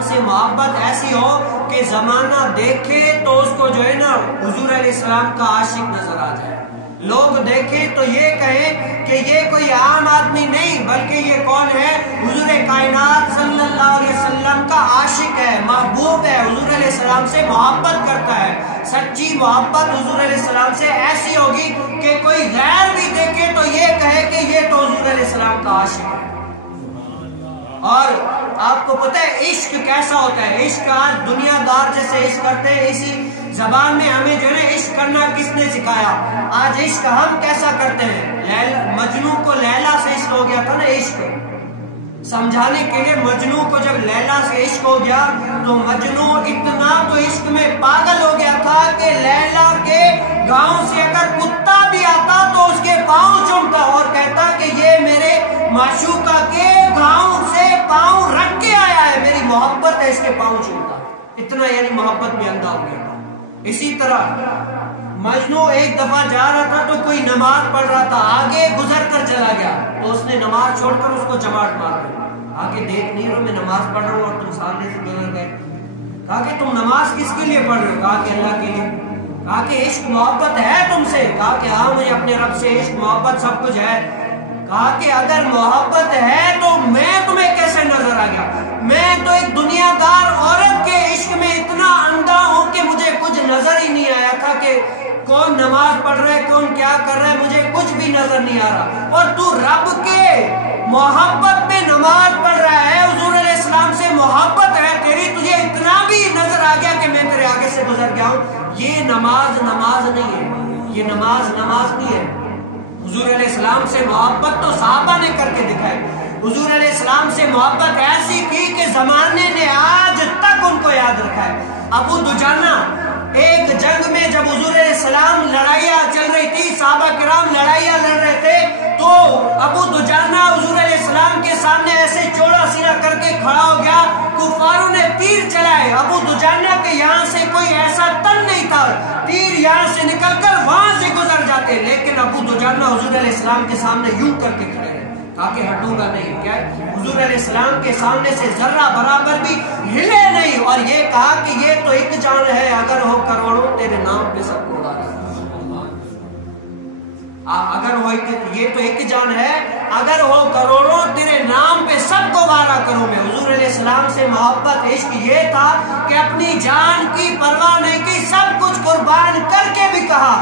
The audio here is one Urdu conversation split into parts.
السلام سے محبت ایسی ہو کہ زمانہ دیکھے تو اس کو جو ہے نا حضور علیہ السلام کا عاشق نظر آ جائے. لوگ دیکھیں تو یہ کہیں کہ یہ کوئی عام آدمی نہیں بلکہ یہ کون ہے؟ حضور کائنات صلی اللہ علیہ وسلم کا عاشق ہے، محبوب ہے، حضور علیہ السلام سے محبت کرتا ہے. سچی محبت حضور علیہ السلام سے ایسی ہوگی کہ کوئی غیر بھی دیکھے تو یہ کہے کہ یہ تو حضور علیہ السلام کا عاشق ہے. اور آپ کو پتہ ہے عشق کیسا ہوتا ہے؟ عشق آج دنیا دار جیسے عشق کرتے ہیں، اسی زبان میں ہمیں جو ہے عشق کرنا کس نے سکھایا؟ آج عشق ہم کیسا کرتے ہیں؟ مجنوں کو لیلا سے عشق ہو گیا تھا نا. عشق سمجھانے کے لیے مجنوں کو جب لیلا سے عشق ہو گیا تو مجنوں اتنا تو عشق میں پاگل ہو گیا تھا کہ لیلا کے گاؤں سے اگر کتا بھی آتا تو اس کے پاؤں چومتا اور کہتا کہ یہ میرے معشوقہ کے گاؤں سے پاؤں رکھ کے آیا ہے، میری محبت ہے، اس کے پاؤں چومتا. اتنا یعنی محبت میں اندھا ہو گیا. اسی طرح مجنوں ایک دفعہ جا رہا تھا تو کوئی نماز پڑھ رہا تھا، آگے گزر کر چلا گیا تو اس نے نماز چھوڑ کر اس کو چماٹ مار دی. آگے دیکھ نہیں رہو، میں نماز پڑھ رہا ہوں اور تم سامنے سے گزر گئے. کہا کہ تم نماز کس کے لیے پڑھ رہے ہو؟ کہا کہ اللہ کے لیے. کہا کہ عشق محبت ہے تم سے؟ کہا کہ ہاں مجھے اپنے رب سے عشق محبت سب کچھ ہے. کہا کہ اگر محبت ہے تو میں تمہیں کیسے نظر آ گیا؟ میں تو ایک دنیا دار عورت کے عشق میں اتنا اندھا ہوں کہ مجھے کچھ نظر ہی نہیں آیا تھا کہ کون نماز پڑھ رہا ہے کون کیا کر رہا ہے، مجھے کچھ بھی نظر نہیں آ رہا. اور تو رب کے محبت میں نماز پڑھ رہا ہے، حضور علیہ السلام سے محبت ہے تیری، تجھے اتنا بھی نظر آ گیا کہ میں تیرے آگے سے گزر گیا ہوں. یہ نماز نہیں ہے، یہ نماز نہیں ہے. حضور علیہ السلام سے محبت تو صحابہ نے کر کے دکھائی. حضور علیہ السلام سے محبت ایسی کی کہ زمانے نے آج تک ان کو یاد رکھا ہے. ابو دجانہ ایک جنگ میں جب حضور علیہ السلام لڑائیاں چل رہی تھی، صحابہ کرام لڑائیاں لڑ رہے تھے تو ابو دجانہ حضور علیہ السلام کے سامنے ایسے چوڑا سینہ کر کے کھڑا ہو گیا. کفاروں نے تیر چلائے، ابو دجانہ کے یہاں سے کوئی ایسا تن نہیں تھا، تیر یہاں سے نکل کر وہاں سے گزر جاتے، لیکن ابو دجانہ حضور علیہ السلام کے سامنے یوں کر کے کھڑے رہے. کہا کہ ہٹوں گا نہیں. کیا حضور علیہ السلام کے سامنے سے ذرہ برابر بھی ہلے نہیں. اور یہ کہا کہ یہ تو ایک جان ہے، اگر ہو کروڑوں تیرے نام پہ سب کو گوارا. اگر ہو یہ تو ایک جان ہے، اگر ہو کروڑوں تیرے نام پہ سب کو گوارا کروں میں. حضور علیہ السلام سے محبت عشق یہ تھا کہ اپنی جان کی پرواہ نہیں کی، سب کچھ قربان کر کے بھی کہا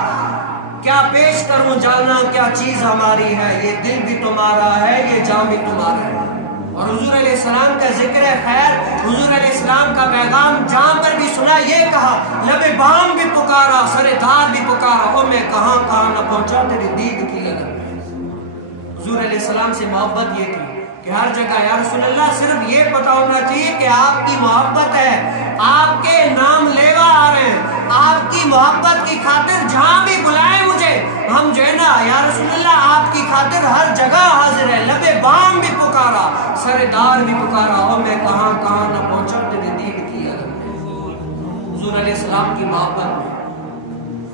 کیا پیش کروں جانا کیا چیز ہماری ہے، یہ دل بھی تمہارا ہے یہ جان بھی تمہارا ہے. اور حضور علیہ السلام کا ذکر خیر، حضور علیہ السلام کا پیغام جہاں پر بھی سنا یہ کہا لب بام بھی پکارا سر دار بھی پکارا، اور میں کہاں نہ پہنچا تیری دید کی لگن. حضور علیہ السلام سے محبت یہ تھی کہ ہر جگہ یا رسول اللہ صرف یہ پتا ہونا چاہیے کہ آپ کی محبت ہے، آپ کے نام لیوا آ رہے ہیں، آپ کی محبت کی خاطر جہاں بھی بلائیں مجھے، ہم جو ہے نا یا رسول اللہ آپ کی خاطر ہر جگہ حاضر ہے. لب بام بھی پکارا سردار بھی پکارا، اور میں کہاں نہ پہنچا تیری دید کی لگن. حضور علیہ السلام کی محبت میں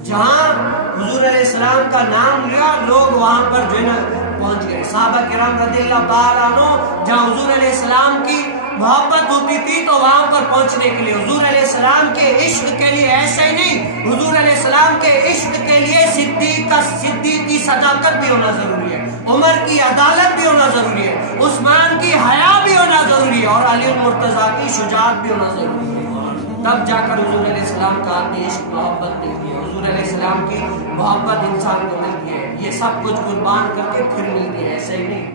جہاں حضور علیہ السلام کا نام لیا لوگ وہاں پر جو ہے نا پہنچ گئے. صحابہ کرام رضی اللہ تعالیٰ عنہ جہاں حضور علیہ السلام کی محبت ہوتی تھی تو وہاں پر پہنچنے کے لیے حضور علیہ السلام کے عشق کے لیے ایسا ہی نہیں، حضور علیہ السلام کے عشق کے لیے صدیق کی صداقت بھی ہونا ضروری ہے، عمر کی عدالت بھی ہونا ضروری ہے، عثمان کی حیا بھی ہونا ضروری ہے، اور علی المرتضیٰ کی شجاعت بھی ہونا ضروری ہے. تب جا کر حضور علیہ السلام کا آدمی عشق محبت ملتی ہے. حضور علیہ السلام کی محبت انسان کو ملتی ہے، یہ سب کچھ قربان کر کے پھر ملتی ہے، ایسے ہی نہیں.